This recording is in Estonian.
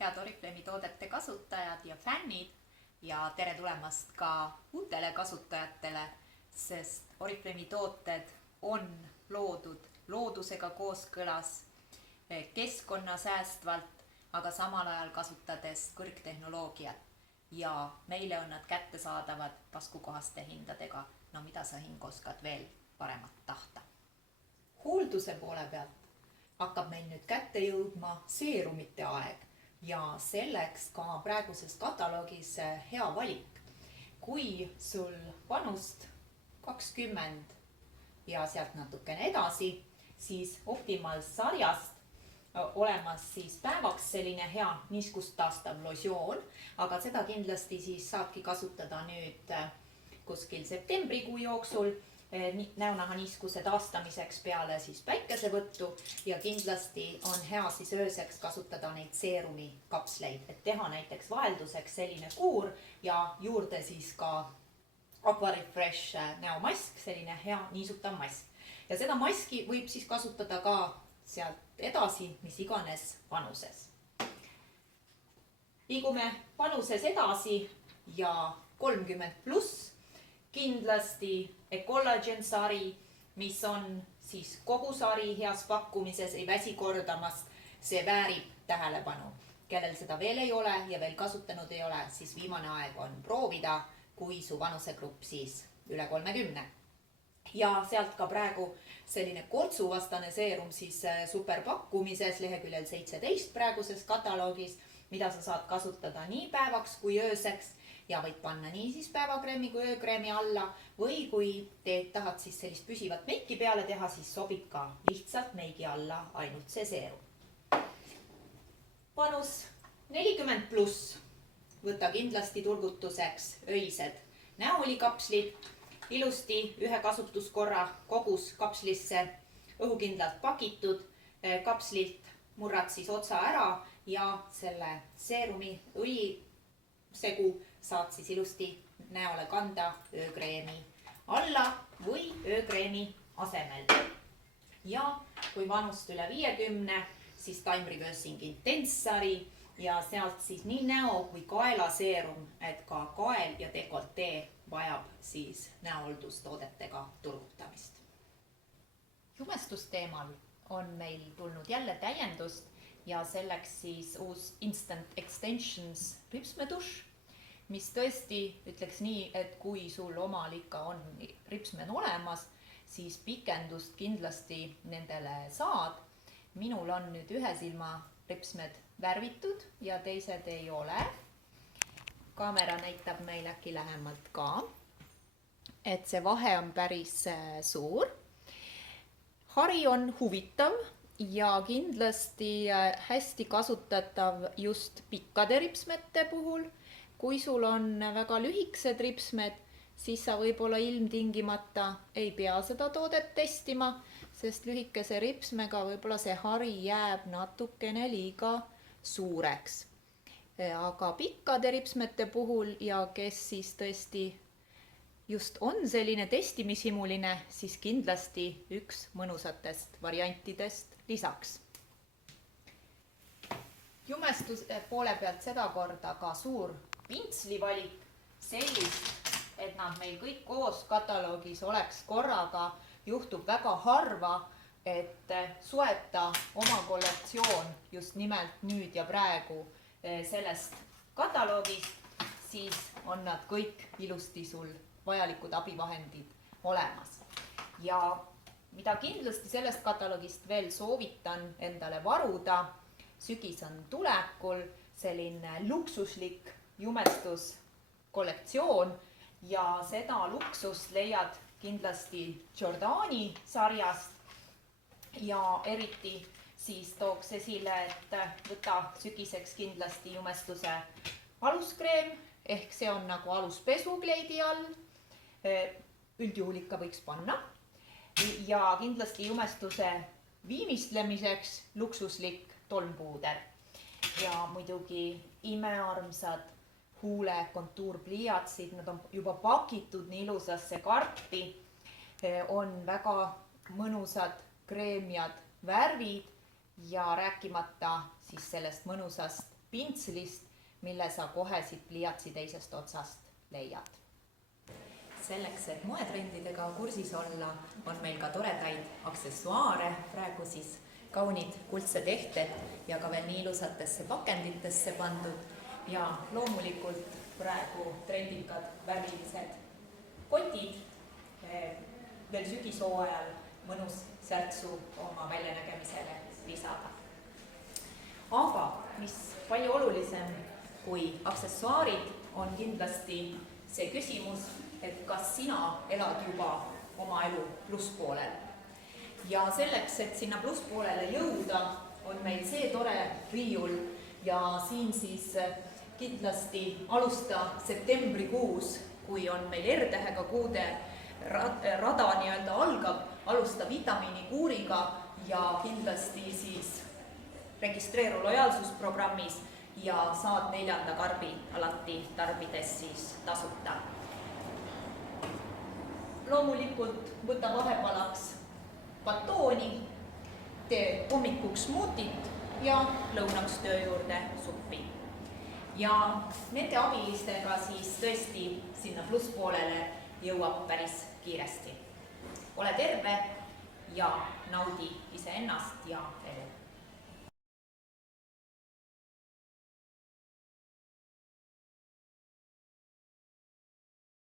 head Oriflame toodete kasutajad ja fännid ja tere tulemast ka uutele kasutajatele, sest Oriflame tooted on loodud loodusega kooskõlas, keskkonnasäästvalt, aga samal ajal kasutades kõrgtehnoloogiat ja meile on nad kättesaadavad taskukohaste hindadega. No mida sa hing oskad veel paremat tahta? Hoolduse poole pealt hakkab meil nüüd kätte jõudma seerumite aeg ja selleks ka praeguses kataloogis hea valik. Kui sul vanust 20 ja sealt natukene edasi, siis Optimal sarjast olemas siis päevaks selline hea niiskust taastav losioon, aga seda kindlasti siis saabki kasutada nüüd kuskil septembrikuu jooksul näonaha niiskuse taastamiseks peale siis päikesevõttu ja kindlasti on hea siis ööseks kasutada neid seerumi kapsleid, et teha näiteks vahelduseks selline kuur ja juurde siis ka Aquarefresh näomask, selline hea niisutav mask. Ja seda maski võib siis kasutada ka sealt edasi, mis iganes vanuses. Liigume vanuses edasi ja 30+. Kindlasti Ecologen sari, mis on siis kogu sari heas pakkumises, ei väsi kordamast, see väärib tähelepanu. Kellel seda veel ei ole ja veel kasutanud ei ole, siis viimane aeg on proovida, kui su vanusegrupp siis üle 30. Ja sealt ka praegu selline kortsuvastane seerum siis superpakkumises leheküljel 17 praeguses kataloogis, mida sa saad kasutada nii päevaks kui ööseks. Ja võid panna nii siis päevakreemi kui öökreemi alla või kui tahad siis sellist püsivat meiki peale teha, siis sobib ka lihtsalt meigi alla ainult see seerum. Vanus 40+. Võta kindlasti turgutuseks öised näolikapslid, ilusti ühe kasutuskorra kogus kapslisse õhukindlalt pakitud. Kapslilt murrad siis otsa ära ja selle seerumi õlisegu saad siis ilusti näole kanda öökreemi alla või öökreemi asemel. Ja kui vanust üle 50, siis Time Reversing Intense sari ja sealt siis nii näo kui kaelaseerum, et ka kael ja dekoltee vajab siis näooldustoodetega turgutamist. Jumestusteemal on meil tulnud jälle täiendust ja selleks siis uus Instant Extensions ripsmedušš, mis tõesti ütleks nii, et kui sul omal ikka on ripsmed olemas, siis pikendust kindlasti nendele saad. Minul on nüüd ühe silma ripsmed värvitud ja teised ei ole. Kaamera näitab meil äkki lähemalt ka, et see vahe on päris suur. Hari on huvitav ja kindlasti hästi kasutatav just pikkade ripsmete puhul. Kui sul on väga lühikesed ripsmed, siis sa võib-olla ilmtingimata ei pea seda toodet testima, sest lühikese ripsmega võib-olla see hari jääb natukene liiga suureks. Aga pikkade ripsmete puhul ja kes siis tõesti just on selline testimishimuline, siis kindlasti üks mõnusatest variantidest lisaks. Jumestuse poole pealt sedakorda ka suur pintslivalik sellist, et nad meil kõik koos kataloogis oleks korraga, juhtub väga harva, et soeta oma kollektsioon just nimelt nüüd ja praegu sellest kataloogist, siis on nad kõik ilusti sul vajalikud abivahendid olemas. Ja mida kindlasti sellest kataloogist veel soovitan endale varuda, sügis on tulekul selline luksuslik jumestuskollektsioon ja seda luksust leiad kindlasti Giordani sarjast ja eriti siis tooks esile, et võta sügiseks kindlasti jumestuse aluskreem ehk see on nagu aluspesu kleidi all, üldjuhul ikka võiks panna ja kindlasti jumestuse viimistlemiseks luksuslik tolmpuuder ja muidugi imearmsad huule kontuurpliiatsid, nad on juba pakitud nii ilusasse karpi, on väga mõnusad kreemiad värvid ja rääkimata siis sellest mõnusast pintslist, mille sa kohe siit pliiatsi teisest otsast leiad. Selleks, et moetrendidega kursis olla, on meil ka toredaid aksessuaare, praegu siis kaunid kuldsed ehted ja ka veel nii ilusatesse pakenditesse pandud ja loomulikult praegu trendikad värvilised kotid, veel sügishooajal mõnus särtsu oma väljanägemisele lisada. Aga mis palju olulisem kui aksessuaarid on kindlasti see küsimus, et kas sina elad juba oma elu plusspoolel. Ja selleks, et sinna plusspoolele jõuda, on meil see tore riiul ja siin siis kindlasti alusta septembrikuus, kui on meil R-tähega kuude rada nii-öelda algab, alusta vitamiinikuuriga ja kindlasti siis registreeru lojaalsusprogrammis ja saad 4. karbi alati tarbides siis tasuta. Loomulikult võta vahepalaks batooni, tee hommikuks smuutit ja lõunaks töö juurde suppi. Ja nende abilistega siis tõesti sinna plusspoolele jõuab päris kiiresti. Ole terve ja naudi iseennast ja elu.